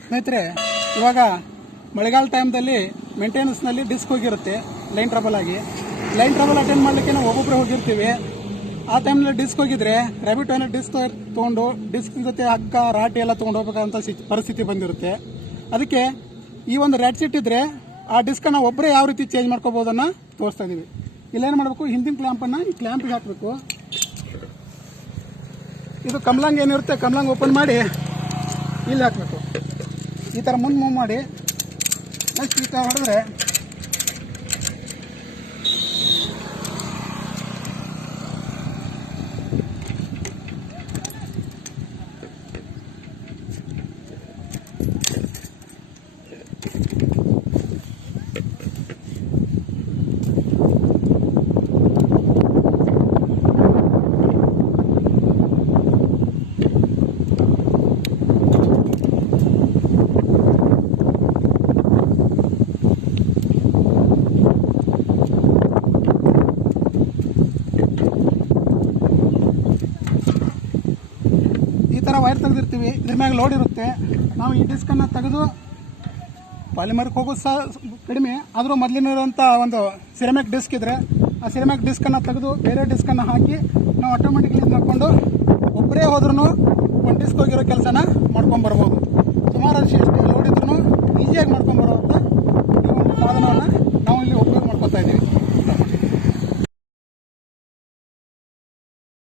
ಸ್ನೇಹಿತರೆ, ಇವಾಗ ಮಳೆಗಾಲ ಟೈಮ್ದಲ್ಲಿ ಮೇಂಟೆನೆನ್ಸ್ನಲ್ಲಿ ಡಿಸ್ಕ್ ಹೋಗಿರುತ್ತೆ ಲೈನ್ ಟ್ರಬಲ್ ಆಗಿ. ಲೈನ್ ಟ್ರಬಲ್ ಅಟೆಂಡ್ ಮಾಡಲಿಕ್ಕೆ ನಾವು ಒಬ್ಬೊಬ್ಬರೇ ಹೋಗಿರ್ತೀವಿ. ಆ ಟೈಮ್ನಲ್ಲಿ ಡಿಸ್ಕ್ ಹೋಗಿದ್ರೆ ರ್ಯಾಬಿಟ್ ವೈನರ್ ಡಿಸ್ಕ್ ತೊಗೊಂಡು ಡಿಸ್ಕ್ ಜೊತೆ ಹಗ್ಗ ರಾಟಿ ಎಲ್ಲ ತೊಗೊಂಡು ಹೋಗ್ಬೇಕಂತ ಪರಿಸ್ಥಿತಿ ಬಂದಿರುತ್ತೆ. ಅದಕ್ಕೆ ಈ ಒಂದು ರ್ಯಾಟ್ ಸೀಟ್ ಇದ್ರೆ ಆ ಡಿಸ್ಕನ್ನು ಒಬ್ಬರೇ ಯಾವ ರೀತಿ ಚೇಂಜ್ ಮಾಡ್ಕೋಬೋದನ್ನ ತೋರಿಸ್ತಾ ಇದೀವಿ. ಇಲ್ಲೇನು ಮಾಡಬೇಕು, ಹಿಂದಿನ ಕ್ಲ್ಯಾಂಪನ್ನು ಈ ಕ್ಲ್ಯಾಂಪಿಗೆ ಹಾಕಬೇಕು. ಇದು ಕಮ್ಲಂಗ್ ಏನಿರುತ್ತೆ, ಕಮ್ಲಂಗ್ ಓಪನ್ ಮಾಡಿ ಇಲ್ಲಿ ಹಾಕಬೇಕು. ಈ ಥರ ಮುಂದೆ ಮೂವ್ ಮಾಡಿ ನೆಕ್ಸ್ಟ್ ಈ ಥರ ಹೊಡೆದ್ರೆ ಈ ಥರ ವೈರ್ ತೆಗೆದಿರ್ತೀವಿ. ಇದ್ರ ಮ್ಯಾಗ ಲೋಡ್ ಇರುತ್ತೆ. ನಾವು ಈ ಡಿಸ್ಕನ್ನು ತೆಗೆದು ಪಾಲಿಮರ್ಗೆ ಹೋಗೋದು ಸಹ ಕಡಿಮೆ ಆದರೂ ಮೊದಲಿನಿರೋಂಥ ಒಂದು ಸಿರಮಿಕ್ ಡಿಸ್ಕ್ ಇದ್ದರೆ ಆ ಸಿರಮಿಕ್ ಡಿಸ್ಕನ್ನು ತೆಗೆದು ಬೇರೆ ಡಿಸ್ಕನ್ನು ಹಾಕಿ ನಾವು ಆಟೋಮೆಟಿಕ್ಲಿ ಇದು ಮಾಡಿಕೊಂಡು ಒಬ್ಬರೇ ಹೋದ್ರೂ ಒಂದು ಡಿಸ್ಕ್ ಹೋಗಿರೋ ಕೆಲಸನ ಮಾಡ್ಕೊಂಬರ್ಬೋದು. ಸುಮಾರು ಅಷ್ಟು ಲೋಡ್ ಇದ್ರೂ ಈಸಿಯಾಗಿ ಮಾಡ್ಕೊಂಬರ್ಬೋದು.